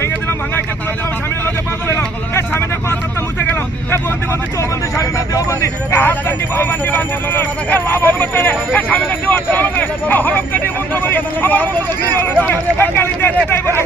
ভেঙে দিলাম ভাঙা একটা তুলে দিলাম স্বামীর লোকে পাগল হলাম স্বামীদের পাঁচ সপ্তাহ মুছে গেলাম বন্দি বন্দি চৌবন্দি স্বামী দেওবন্দি হাত কান্দি বাবা বান্দি বান্দি লাভ হবে স্বামীদের দেওয়া হরম কাটি বন্ধ করি আমার গালি দিয়ে সেটাই বলে